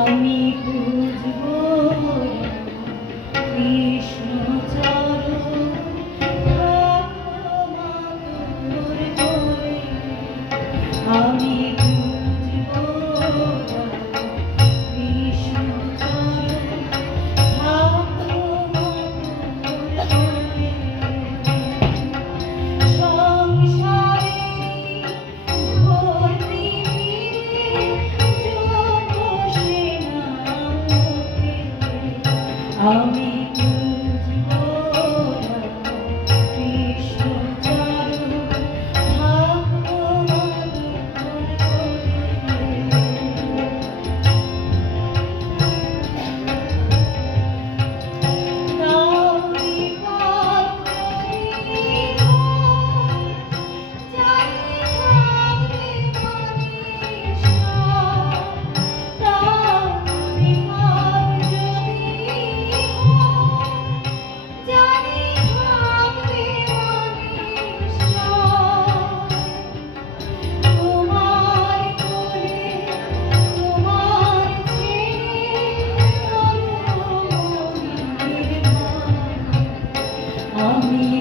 আমি বুঝবো কৃষ্ণ চরণ আমি বুঝবো কৃষ্ণ আমি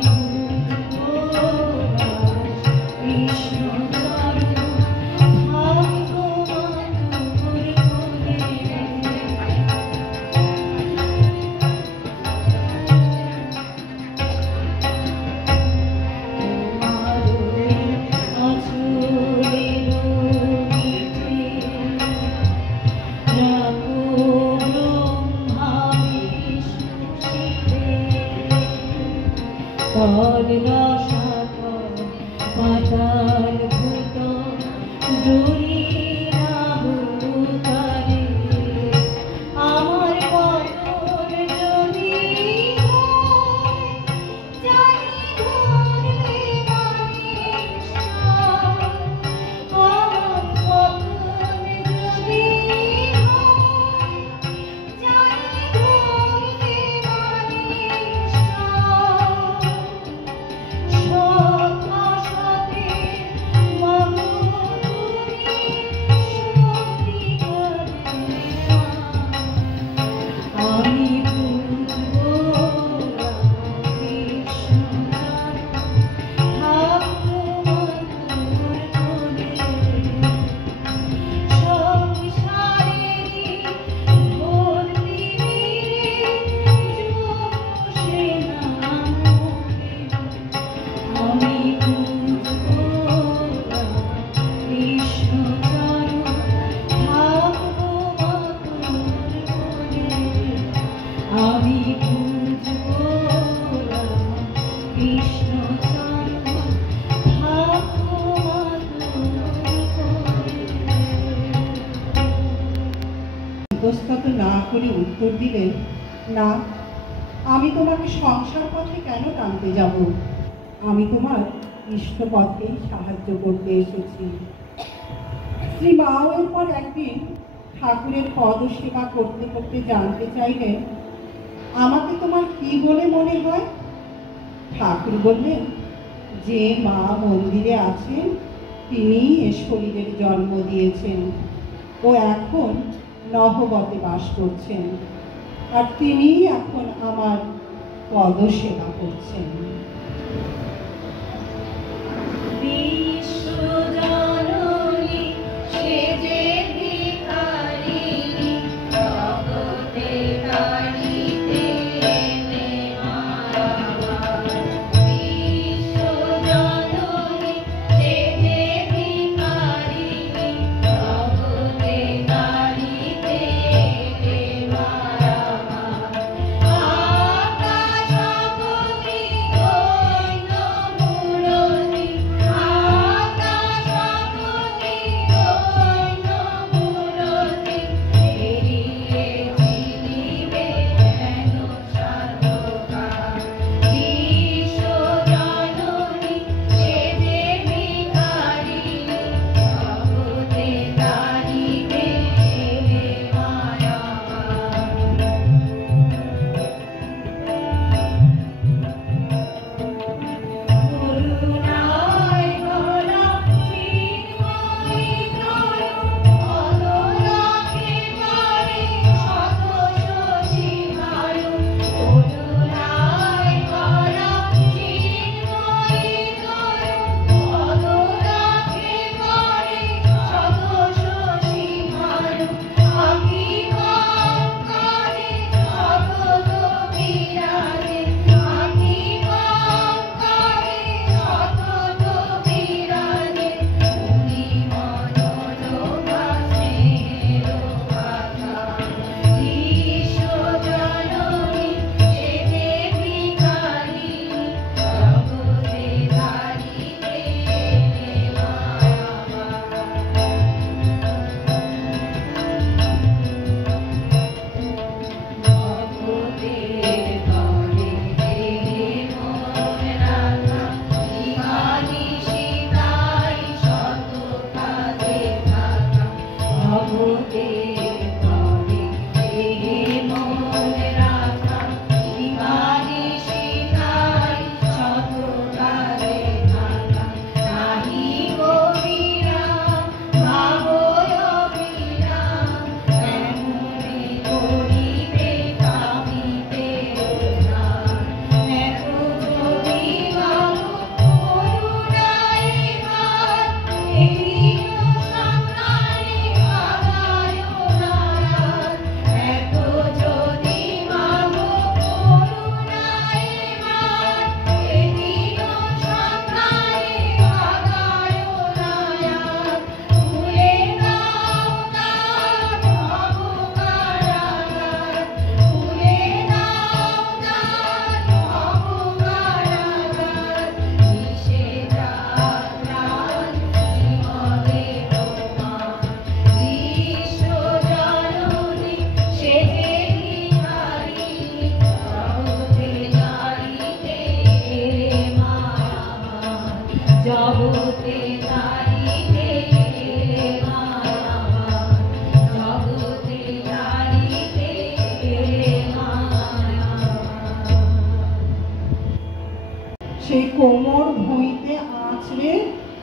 ইতস্তত না করে উত্তর দিলেন, না, আমি তোমাকে সংসার পথে কেন টানতে যাব? আমি তোমার ইষ্ট পথে সাহায্য করতে এসেছি। শ্রী মাও এরপর একদিন ঠাকুরের পদ সেবা করতে করতে জানতে চাইলেন, আমাকে তোমার কি বলে মনে হয়? ঠাকুর বললেন, যে মা মন্দিরে আছেন তিনিই এ শরীরের জন্ম দিয়েছেন ও এখন নহবতে বাস করছেন, আর তিনিই এখন আমার পদ সেবা করছেন। আকাশ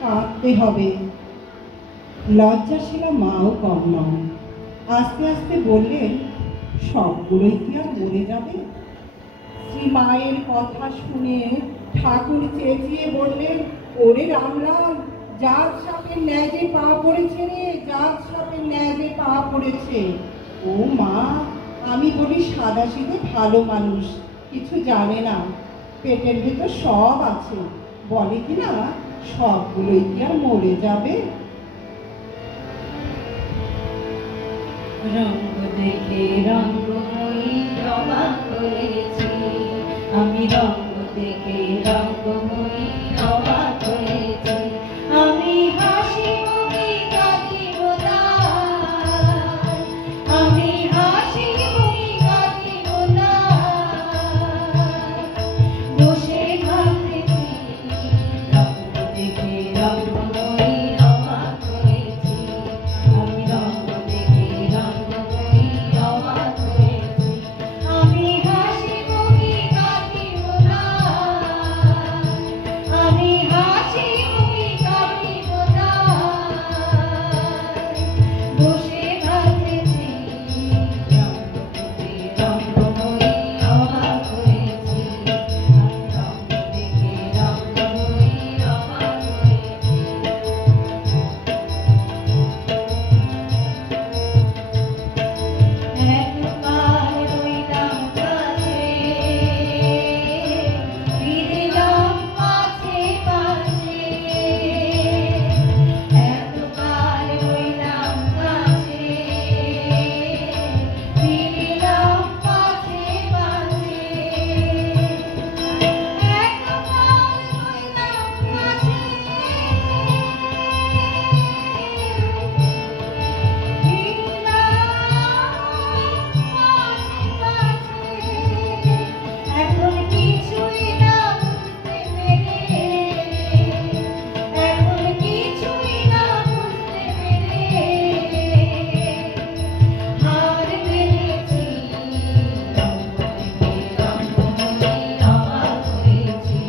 কাঁদতে হবে। লজ্জাশীলা মাও কম নন। আস্তে আস্তে বললেন, সবগুলোই কি আর মরে যাবে? শ্রী মায়ের কথা শুনে ঠাকুর চেঁচিয়ে বললেন, ওরে রাম রাম, জাত সাপের ন্যাজে পা পড়েছে রে, জাত সাপের ন্যাজে পা পড়েছে। ও মা, আমি বলি সাদাসিধে ভালো মানুষ, কিছু জানে না, পেটের ভেতর সব আছে, বলে কি না সবগুলোই কি আর মরে যাবে? রঙ্গ দেখে রঙ্গময়ী অবাক হয়েছি, আমি রঙ্গ দেখে রঙ্গময়ী অবাক হয়েছি। আমি হাসি মুখে কাঁদিব তাই, আমি হাসি মুখে কাঁদিব তাই, বসে ভাবতেছি রঙ্গ দেখে রঙ্গময়ী অবাক হয়েছি, আমি রঙ্গ দেখে রঙ্গময়ী অবাক হয়েছি। আমি হাসি মুখে কাঁদিব তাই, আমি হাসি মুখে কাঁদিব তাই, বসে ভাবতেছি রঙ্গ দেখে রঙ্গময়ী অবাক হয়েছি, আমি রঙ্গ দেখে রঙ্গময়ী অবাক হয়েছি। একবার রইলাম কাছে, ফিরিলাম পাছে পাছে, একবার রইলাম কাছে, ফিরিলাম পাছে পাছে, একবার রইলাম কাছে, এখন কিছুই না বুঝতে পেরে, এখন কিছুই না বুঝতে পেরে, হার মেনেছি রঙ্গ দেখে রঙ্গময়ী অবাক হয়েছি,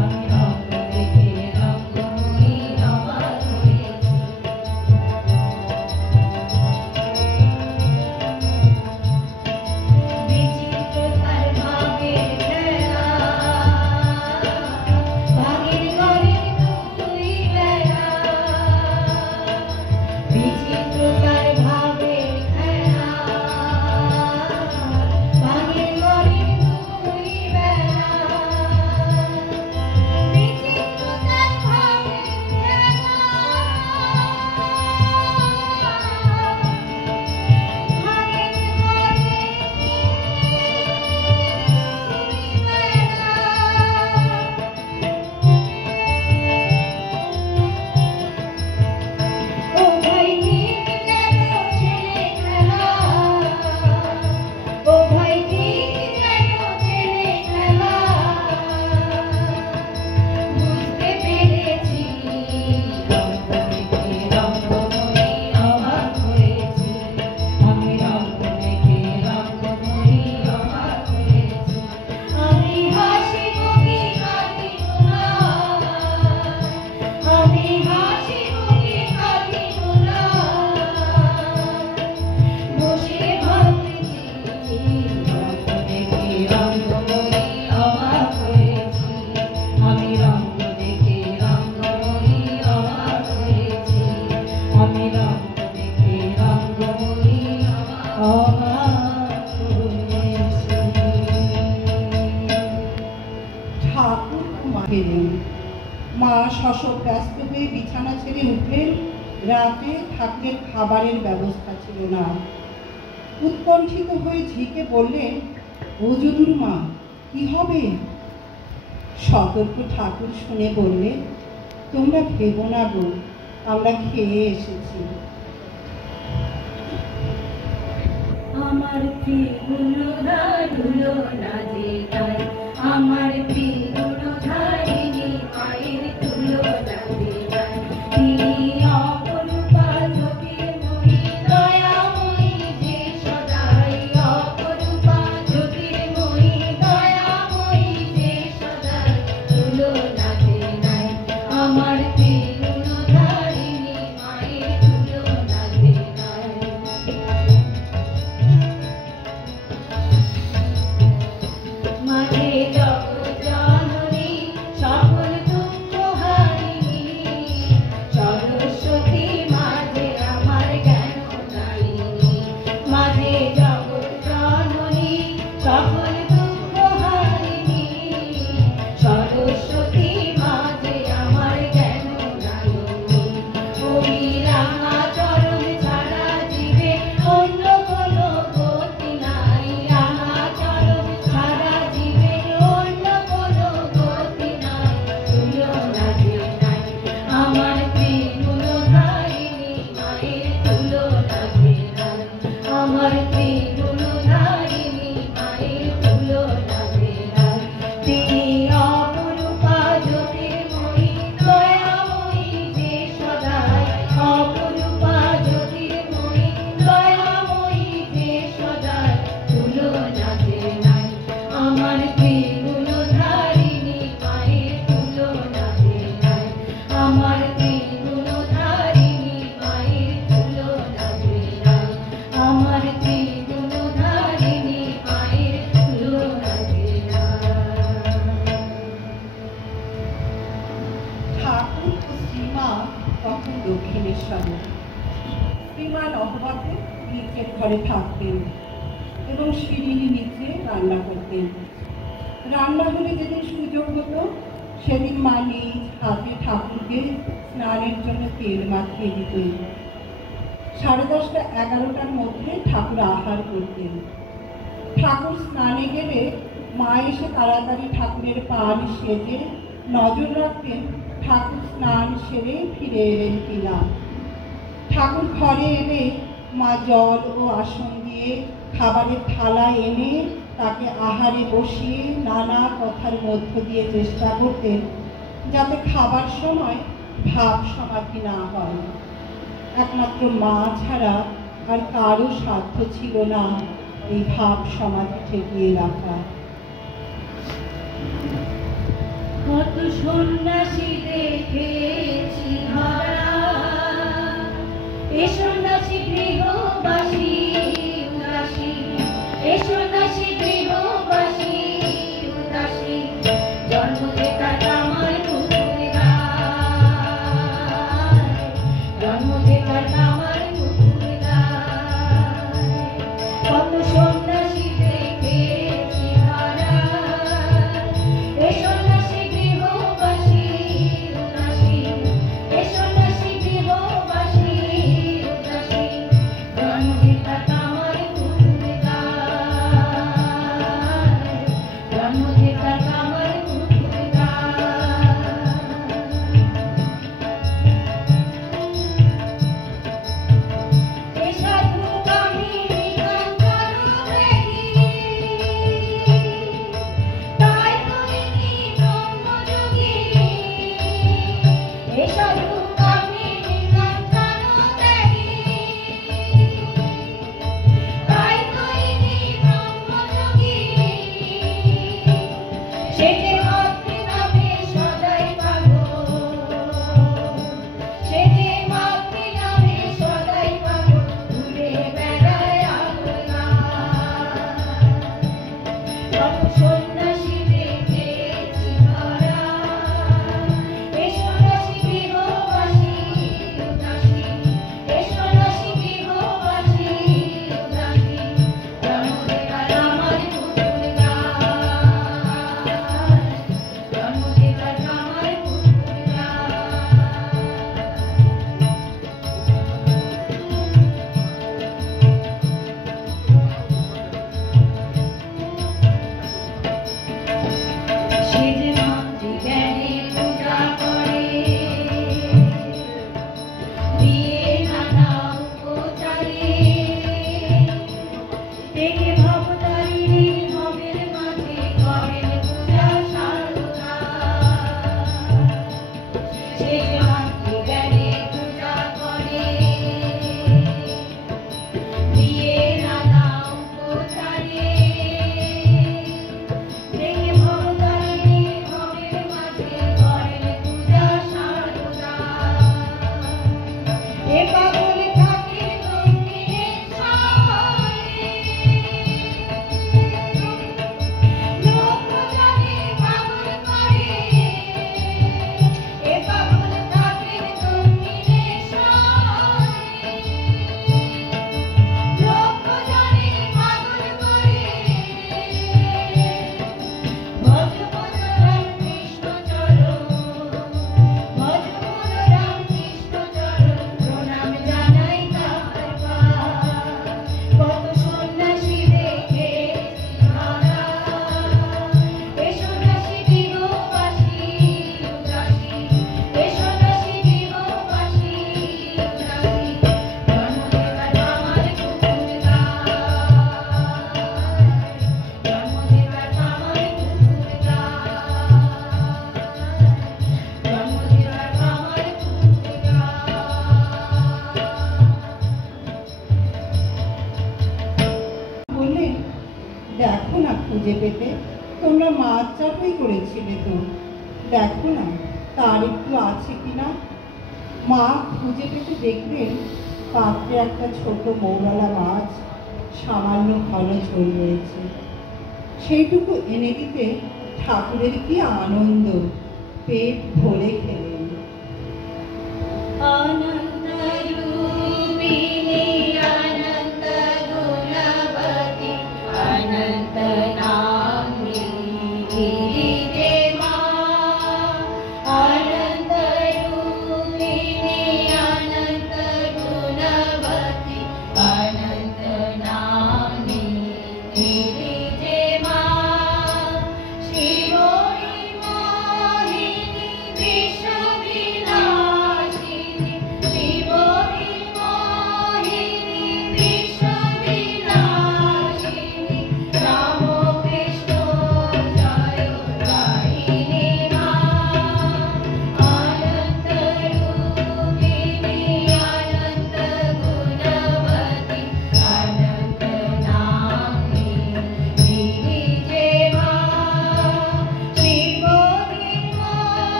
আমি রঙ্গ দেখে রঙ্গময়ী অবাক হয়েছি। বিচিত্র তার ভাবের খেলা, ভাগের ঘরের দুই বেলা, বিচিত্র তার ভাবের খেলা, ভাগের ঘরের দুই বেলা, বিচিত্র তার ভাবের খেলা, ভাগের ঘরের ও ভাই ঠিক যেন ছেলে খেলা, ও ভাই ঠিক যেন ছেলে খেলা, বুঝতে পেরেছি রঙ্গ দেখে রঙ্গময়ী অবাক হয়েছি, আমি রঙ্গ দেখে রঙ্গময়ী অবাক হয়েছি। আমি হাসি মুখে কাঁদিব তাই, আমি হাসি মুখে কাঁদিব তাই, বসে ভাবতেছি রঙ্গ দেখে রঙ্গময়ী অবাক হয়েছি, আমি রঙ্গ দেখে রঙ্গময়ী অবাক হয়েছি, আমি রঙ্গ দেখে রঙ্গময়ী অবাক হয়েছি। ঠাকুর মা গেলেন। মা শশব ব্যস্ত হয়ে বিছানা ছেড়ে উঠলেন। রাতে ঠাকুরের খাবারের ব্যবস্থা ছিল না। উৎকণ্ঠিত হয়ে ঝিকে বললেন, ও যদুর মা, কি হবে? সতর্ক ঠাকুর শুনে বললেন, তোমরা ভেবো না গো, আমরা খেয়ে এসেছি। আমার প্রিয়গুলো ধুলো না যে গায়, আমার প্রিয়গুলো ধারিনি মায়ের তুলো না যে গায়, তিনি অপরূপা জ্যোতির্ময়ী দয়াময়ী যে সদাই, অপরূপা জ্যোতির্ময়ী দয়াময়ী যে সদাই, তুলো না যে নাই, আমার প্রিয় দক্ষিণেশ্বরে। শ্রীমান অহবাতে নিচের ঘরে থাকতেন এবং সিঁড়ির নিচে রান্না করতেন। রান্না হলে যেদিন সুযোগ হতো সেদিন মা নিজ হাতে ঠাকুরকে স্নানের জন্য তেল মাখিয়ে দিতেন। 10:30 11টার মধ্যে ঠাকুর আহার করতেন। ঠাকুর স্নানে গেলে মা এসে তাড়াতাড়ি ঠাকুরের পান সেজে নজর রাখতেন ঠাকুর স্নান সেরে ফিরে এলেন কিনা। ঠাকুর ঘরে এলে মা জল ও আসন দিয়ে খাবারের থালা এনে তাকে আহারে বসিয়ে নানা কথার মধ্য দিয়ে চেষ্টা করতেন যাতে খাবার সময় ভাব সমাধি না হয়। একমাত্র মা ছাড়া আর কারো সাধ্য ছিল না এই ভাব সমাধি ঠেকিয়ে রাখা। কত সন্ন্যাসী দেখেছি ধরা, এ সন্ন্যাসী গৃহবাসী উদাসী, এ সন্ন্যাসী গৃহবাসী উদাসী, জন্মদেতা আমার মুখের গায়, জন্মদেতা আমার মুখের গায়। কত সন্ন্যাসী দেখেছি ধরা, এ সন্ন্যাসী গৃহবাসী উদাসী, এ সন্ন্যাসী গৃহবাসী উদাসী, জন্মদেতা আমার মুখের গায়, জন্মদেতা আমার মুখের গায়। এ সাধু কামিনী কাঞ্চন বেদী, তাই করিনি ব্রহ্মযোগী। এ সাধু কামিনী কাঞ্চন বেদী, তাই করিনি ব্রহ্মযোগী। সে যে মাতৃ নামে সদাই পাগল, সে যে মাতৃ নামে সদাই পাগল, ঘুরে বেড়ায় আগুনা। কত সন্ন্যাসী দেখেছি ধরা, এ সন্ন্যাসী গৃহবাসী উদাসী, এ সন্ন্যাসী গৃহবাসী উদাসী, জন্মদেতা আমার মুখের গায়, জন্মদেতা আমার মুখের গায়। সে যে মাতৃজ্ঞানে পূজা করে, দিয়ে নানা উপচারে, ডেকে ভবতারিণী ভবের মাঝে করেন পূজা সারদা। সে যে মাতৃজ্ঞানে পূজা করে, দিয়ে নানা উপচারে, ডেকে ভবতারিণী ভবের মাঝে করেন পূজা সারদা। এ পাগল থাকে দক্ষিণেশ্বরে, লোক জানে পাগল করে। এ পাগল থাকে দক্ষিণেশ্বরে, লোক জানে পাগল করে। ভজ মন রাম কৃষ্ণ চরণ, ভজ মন রাম কৃষ্ণ চরণ, প্রণাম জানাই তার পায়। কত সন্ন্যাসী দেখেছি ধরা, এ সন্ন্যাসী গৃহবাসী উদাসী, এ সন্ন্যাসী গৃহবাসী উদাসী, জন্মদেতা আমার মুখের গায়, জন্মদেতা আমার মুখের গায়, জন্মদেতা আমার মুখের গায়। বললেন, দেখো না খুঁজে পেতে, তোমরা মাছ চাপই করেছিলে তো, দেখো না তার একটু আছে কিনা। মা খুঁজে পেতে দেখলেন পাত্রে একটা ছোট মৌরলা মাছ সামান্য ঘন ঝোল রয়েছে। সেইটুকু এনে দিতে ঠাকুরের কি আনন্দ, পেট ভরে খেলেন। আনন্দ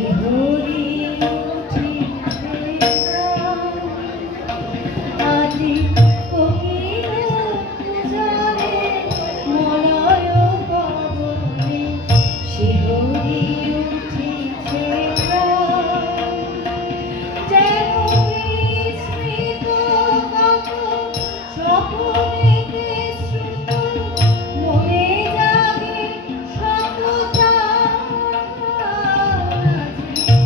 শিহরি উঠিছে প্রাণ। আজি কোকিল পূজারে মলয় পবনে শিহরি উঠিছে প্রাণ। যেন বিস্মৃত কত স্বপনেতে শ্রুত মনে জাগে শত প্রাণ। আজি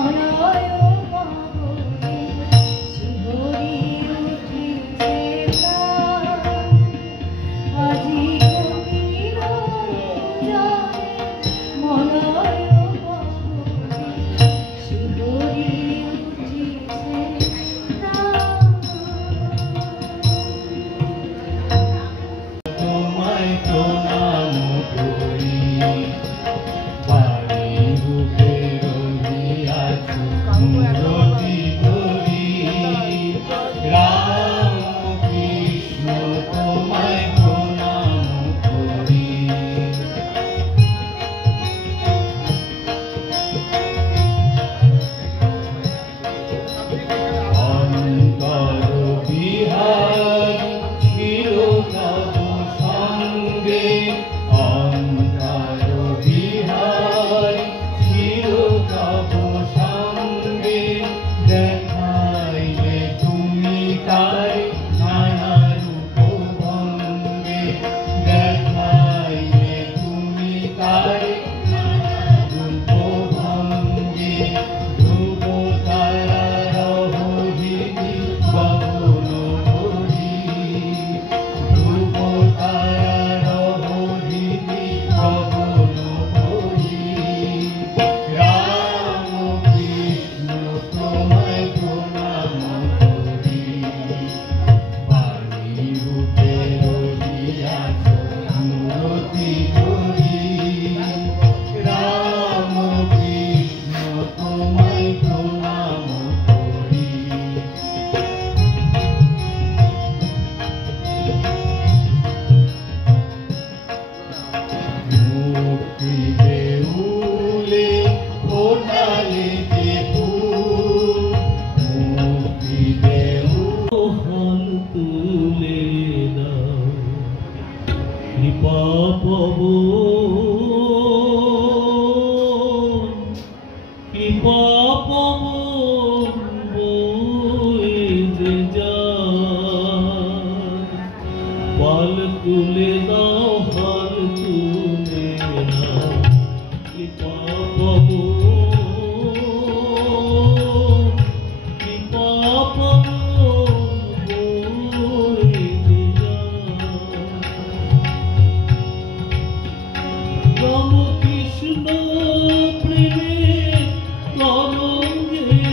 মলয় গগনে শিহরি উঠিছে প্রাণ। আজি কবির জনে মলয় গগনে শিহরি উঠিছে প্রাণ। তোমায় প্রণাম করি, বাড়ি রূপে রহিয়াছো মূরতি ধরি। রাম কৃষ্ণ তোমায় প্রণাম করি। অন্তর বিহারী ছিল তব সঙ্গে, অন্তর বিহারী ছিল তব সঙ্গে। দেখাইলে তুমি তারে নানা রূপ ভঙ্গে, দেখাইলে তুমি তারে নানা রূপ ভঙ্গে। ধ্রুব তারার হরিণী গগন ভরি, ধ্রুব তারার হরিণী গগন ভরি। রাম কৃষ্ণ তোমায় প্রণাম করি, বাণী রূপে রহিয়াছো মূরতি ধরি। রাম কৃষ্ণ তোমায় প্রণাম করি। মুক্তি দেউলে ফোটালে যে ফুল, মুক্তি দেউল তুলে দাও। কৃপা পবন, কৃপা পবন বয়ে যে যায়। পাল তুলে দাও, হাল তুলে দাও। কৃপা পবন, কৃপা পবন বয়ে যে যায়। রামকৃষ্ণ প্রেমে তরঙ্গে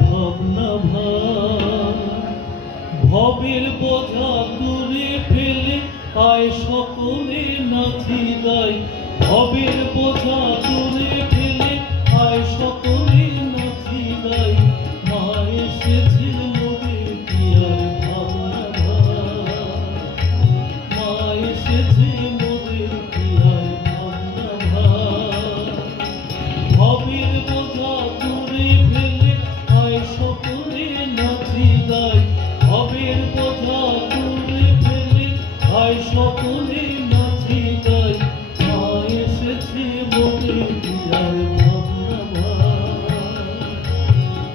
ভাবনা ভবের বোঝা দূরে ফেলে আয় সকলে নাচি গাই ভবের বোঝা দূরে ফেলে আয় সকলে নাচি গাই মা এসেছে মোদের কি আর ভাবনা মা এসেছে মোদের কি আর ভাবনা ভবের বোঝা দূরে ফেলে আয় সকলে নাচি গাই ভবের বোঝা দূরে ফেলে আয় সকলে নাচি গাই মা এসেছে মোদের কি আর ভাবনা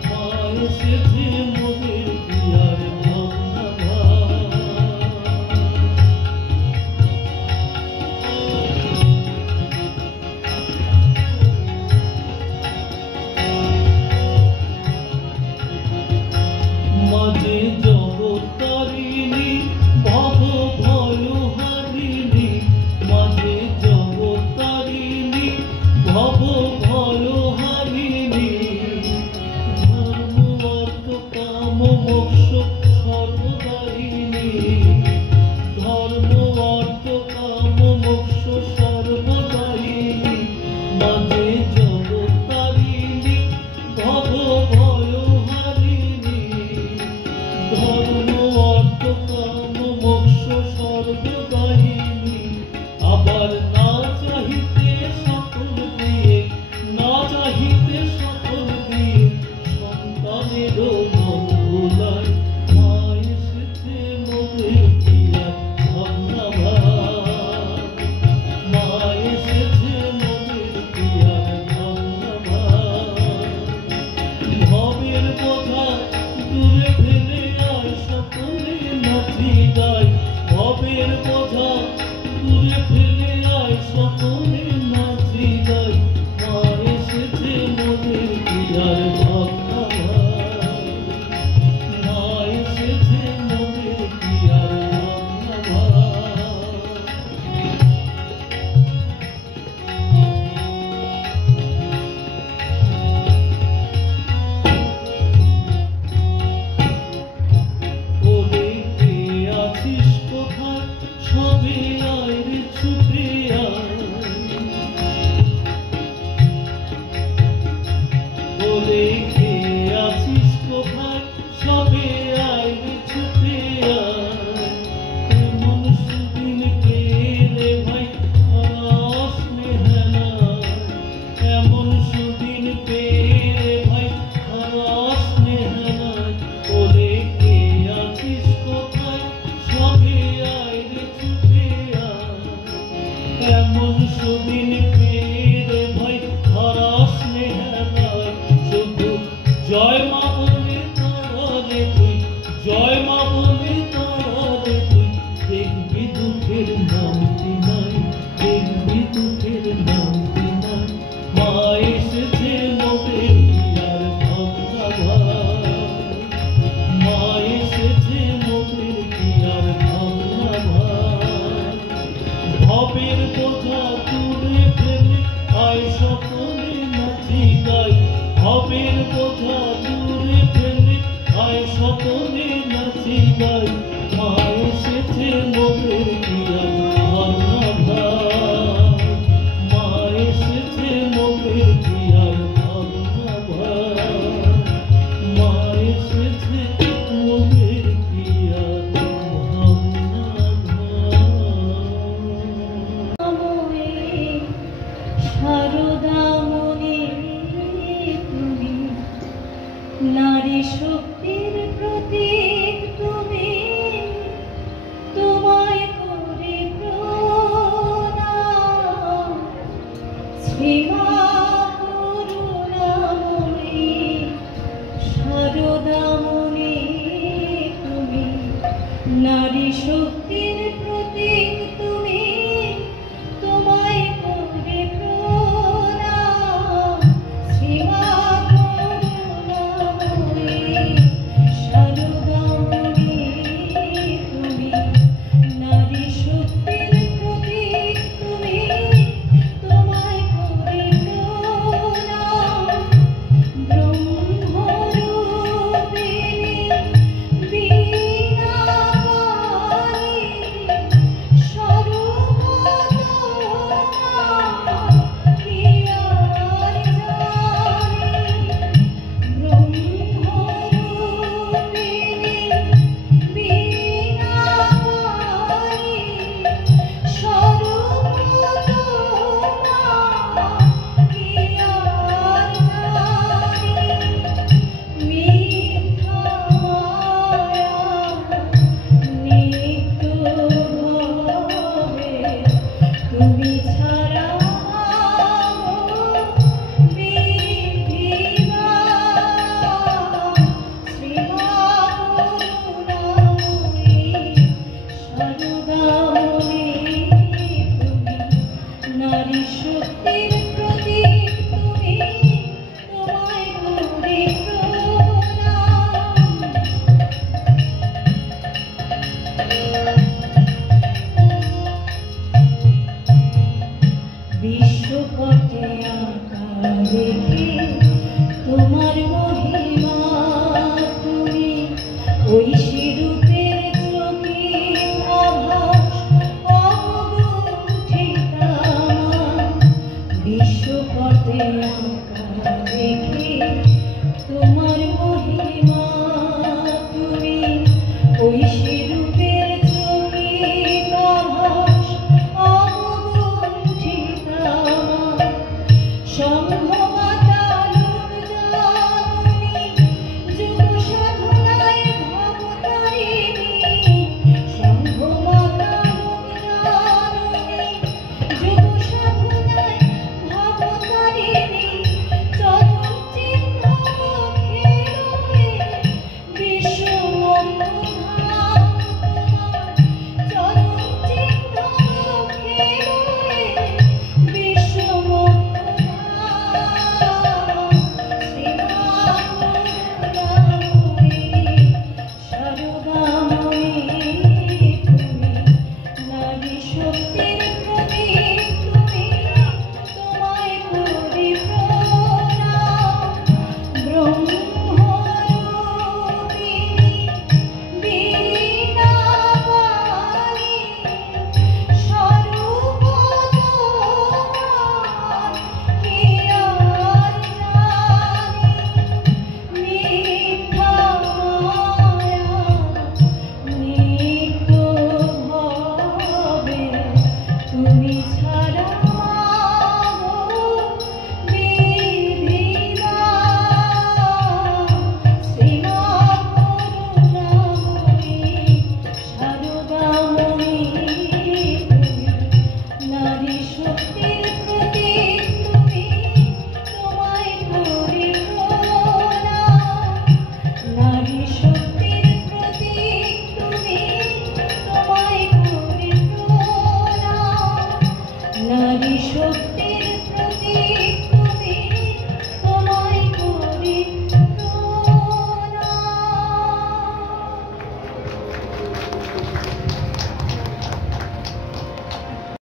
মা এসেছে মোদের কি আর ভাবনা মাঝে জগতারিণী ভব ভয় হারিণী মাঝে জগতারিণী ভব ভয় হারিণী ধর্ম অর্থ কাম মোক্ষ সর্বদায়িনী ধর্ম অর্থ কাম মোক্ষ সর্বদায়িনী মাঝে জগতারিণী ভব ভয় হারিণী ধর্ম অর্থ কাম মোক্ষ সর্বদায়িনী আবার না চাহিতে সকল দিয়ে না চাহিতে সকল দিয়ে সন্তানেরও মন ভোলায় মা এসেছে মোদের কি আর ভাবনা মা এসেছে মোদের কি আর ভাবনা ভবের বোঝা দূরে ফেলে আয় সকলে নাচি গাই ভবের বোঝা দূরে ফেলে আয় সকলে নাচি গাই মা এসেছে মোদের কি আর ভাবনা মা এসেছে মোদের কি আর ভাবনা ওরে কে আছিস কোথায় সবে আয় রে ছুটে আয় ওরে কে আছিস কোথায় সবে আয় রে ছুটে আয় এমন সুদিন পেলে ভাই হারাস নেহানা এমন সুদিন পেলে ভাই হারাস নেহানা ওরে কে আছিস কোথায় সবে আয় রে ছুটে আয় এমন সুদিন পেলে ভাই হারাস নেহানা শুধু জয় মা বলে তারে তুই জয় মা বলে তারে তুই দেখবি দুঃখের নামটি নাই দেখবি দুঃখের নামটি নাই মা এসেছে মোদের কি আর ভাবনা মা এসেছে মোদের কি আর ভাবনা ভবের বোঝা দূরে ফেলে আয় সকলে নাচি গাই ভবের বোঝা দূরে ফেলে আয় সকলে নাচি গাই মা এসেছে মোদের কি আর ভাবনা মা এসেছে মোদের কি আর ভাবনা মা এসেছে মোদের কি আর ভাবনা সারদামণি তুমি দেখে তোমার মহিমা তুমি ওই শিরূপের চোখে আভাস অবগুণ্ঠিতা বিশ্বপথে আঁকা দেখে তোমার